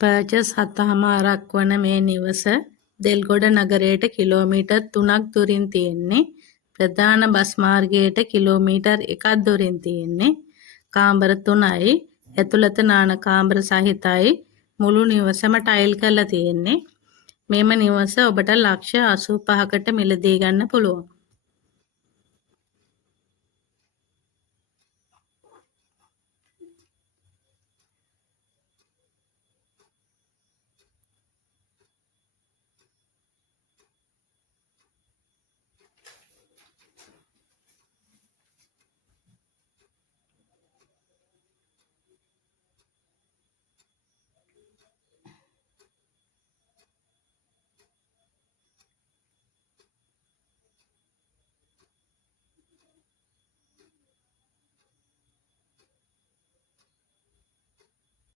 Perches 7.5ක් වන මේ නිවස දෙල්ගොඩ නගරයට කිලෝමීටර් 3ක් දුරින් තියෙන්නේ. ප්‍රධාන බස් මාර්ගයට කිලෝමීටර් 1ක් දුරින් තියෙන්නේ. කාමර 3යි. ඇතුළත නාන කාමර සහිතයි. මුළු නිවසම ටයිල් කරලා තියෙන්නේ. මෙම නිවස ඔබට ලක්ෂ 85කට මිලදී ගන්න පුළුවන්.